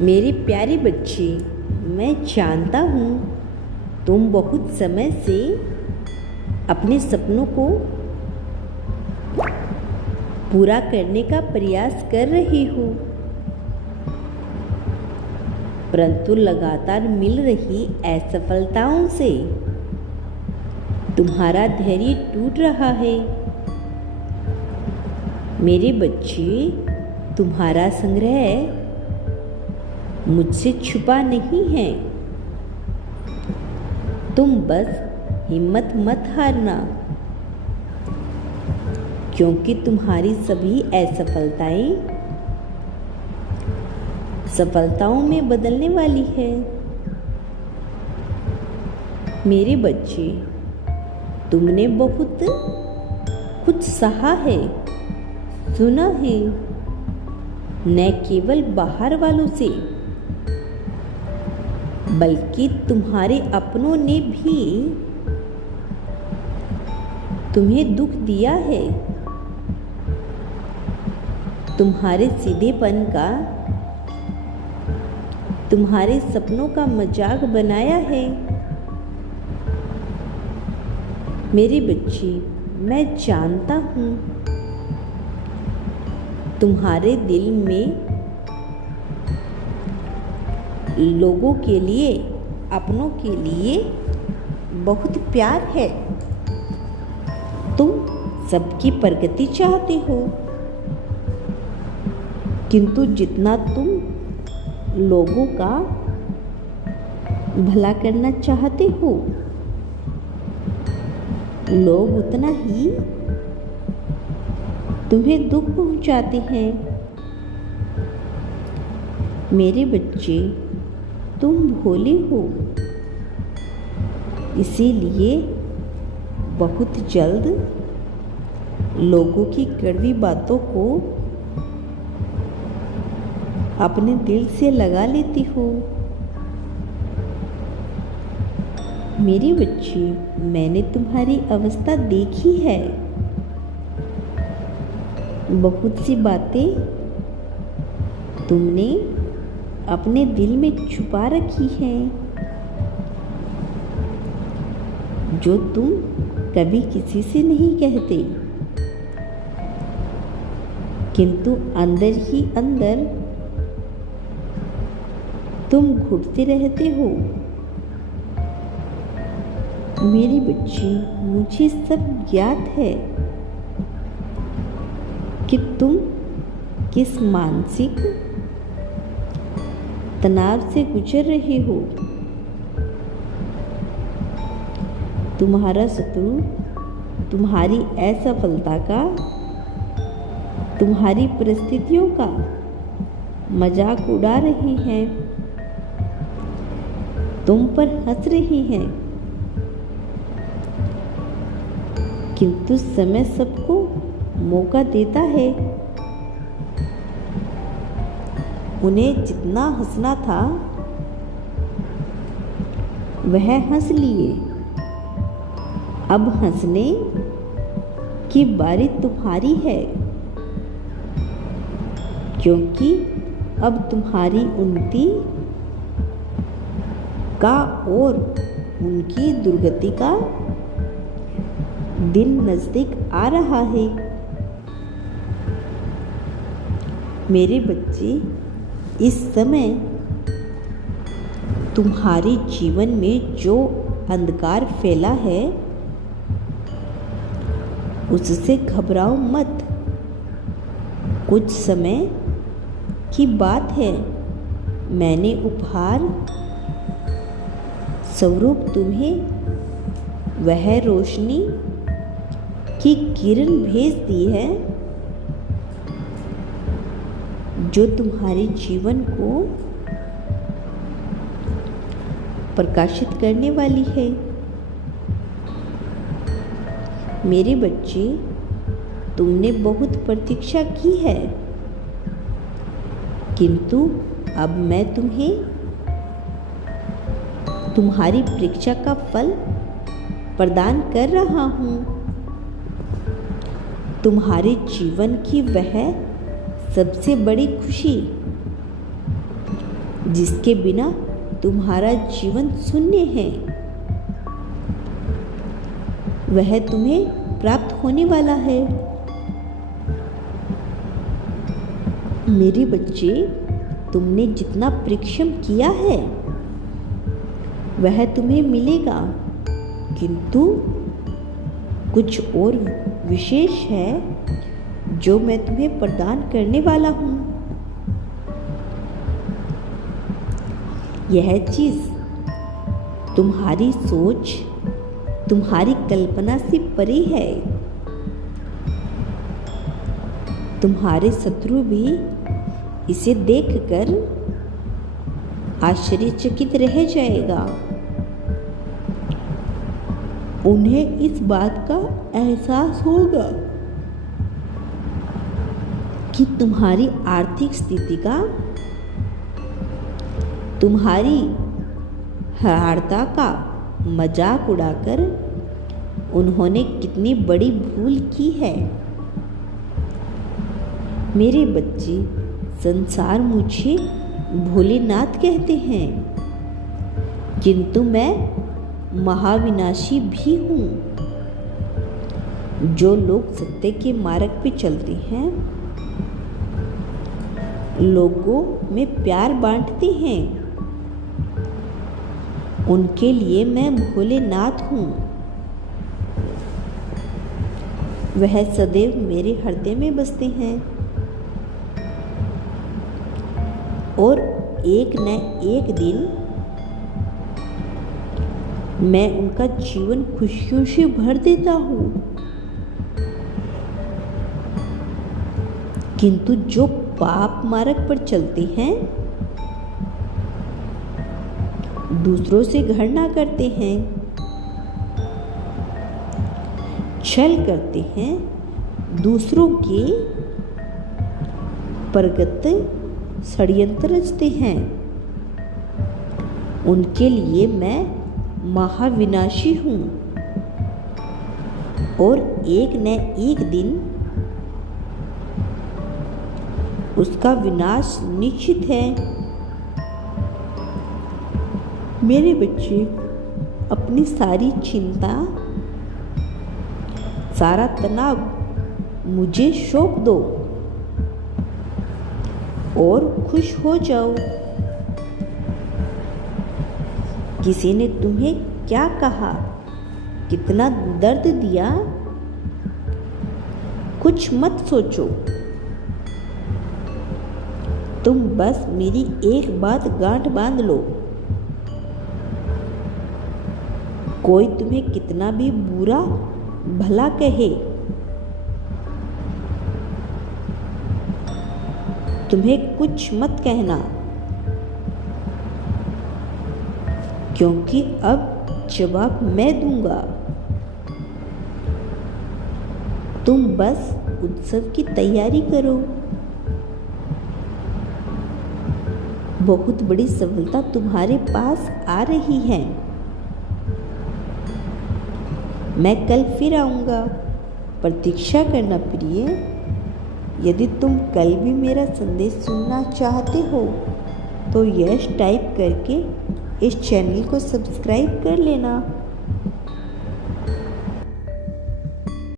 मेरे प्यारे बच्चे, मैं जानता हूँ तुम बहुत समय से अपने सपनों को पूरा करने का प्रयास कर रहे हो, परंतु लगातार मिल रही असफलताओं से तुम्हारा धैर्य टूट रहा है। मेरे बच्चे, तुम्हारा संग्रह मुझसे छुपा नहीं है। तुम बस हिम्मत मत हारना, क्योंकि तुम्हारी सभी असफलताएं सफलताओं में बदलने वाली है। मेरे बच्चे, तुमने बहुत कुछ सहा है, सुना है, न केवल बाहर वालों से बल्कि तुम्हारे अपनों ने भी तुम्हें दुख दिया है, तुम्हारे सीधेपन का, तुम्हारे सपनों का मजाक बनाया है। मेरे बच्चे, मैं जानता हूँ तुम्हारे दिल में लोगों के लिए, अपनों के लिए बहुत प्यार है। तुम सबकी प्रगति चाहते हो, किंतु जितना तुम लोगों का भला करना चाहते हो, लोग उतना ही तुम्हें दुख पहुंचाते हैं। मेरे बच्चे, तुम भोले हो, इसीलिए बहुत जल्द लोगों की कड़वी बातों को अपने दिल से लगा लेती हो। मेरे बच्चे, मैंने तुम्हारी अवस्था देखी है। बहुत सी बातें तुमने अपने दिल में छुपा रखी हैं, जो तुम कभी किसी से नहीं कहते, किंतु अंदर ही अंदर तुम घुटते रहते हो। मेरे बच्चे, मुझे सब ज्ञात है कि तुम किस मानसिक तनाव से गुजर रहे हो। तुम्हारा शत्रु तुम्हारी असफलता का, तुम्हारी परिस्थितियों का मजाक उड़ा रहे हैं, तुम पर हंस रहे हैं, किंतु समय सबको मौका देता है। उन्हें जितना हंसना था वह हंस लिए। अब हंसने की बारी तुम्हारी है, क्योंकि अब तुम्हारी उन्नति का और उनकी दुर्गति का दिन नजदीक आ रहा है। मेरे बच्चे, इस समय तुम्हारे जीवन में जो अंधकार फैला है, उससे घबराओ मत। कुछ समय की बात है, मैंने उपहार स्वरूप तुम्हें वह रोशनी की किरण भेज दी है, जो तुम्हारे जीवन को प्रकाशित करने वाली है। मेरे बच्चे, तुमने बहुत प्रतीक्षा की है, किंतु अब मैं तुम्हें तुम्हारी परीक्षा का फल प्रदान कर रहा हूँ। तुम्हारे जीवन की वह सबसे बड़ी खुशी जिसके बिना तुम्हारा जीवन शून्य है, वह तुम्हें प्राप्त होने वाला है। मेरे बच्चे, तुमने जितना परिश्रम किया है वह तुम्हें मिलेगा, किंतु कुछ और विशेष है जो मैं तुम्हें प्रदान करने वाला हूँ। यह चीज़ तुम्हारी सोच, तुम्हारी कल्पना से परे है। तुम्हारे शत्रु भी इसे देखकर आश्चर्यचकित रह जाएगा। उन्हें इस बात का एहसास होगा कि तुम्हारी आर्थिक स्थिति का, तुम्हारी हार्दता का मजाक उड़ाकर उन्होंने कितनी बड़ी भूल की है। मेरे बच्चे, संसार मुझे भोलेनाथ कहते हैं, किंतु मैं महाविनाशी भी हूँ। जो लोग सत्य के मार्ग पे चलते हैं, लोगों में प्यार बांटते हैं, उनके लिए मैं भोलेनाथ हूँ। वह सदैव मेरे हृदय में बसते हैं और एक न एक दिन मैं उनका जीवन खुशियों से भर देता हूँ। किंतु जो पाप मार्ग पर चलते हैं, दूसरों से घृणा करते हैं, छल करते हैं, दूसरों के परगत षड्यंत्र रचते हैं, उनके लिए मैं महाविनाशी हूँ और एक न एक दिन उसका विनाश निश्चित है। मेरे बच्चे, अपनी सारी चिंता, सारा तनाव मुझे सौंप दो और खुश हो जाओ। किसी ने तुम्हें क्या कहा, कितना दर्द दिया, कुछ मत सोचो। तुम बस मेरी एक बात गांठ बांध लो। कोई तुम्हें कितना भी बुरा भला कहे, तुम्हें कुछ मत कहना, क्योंकि अब जवाब मैं दूंगा। तुम बस उत्सव की तैयारी करो। बहुत बड़ी सफलता तुम्हारे पास आ रही है। मैं कल फिर आऊँगा। प्रतीक्षा करना प्रिय। यदि तुम कल भी मेरा संदेश सुनना चाहते हो तो यस टाइप करके इस चैनल को सब्सक्राइब कर लेना।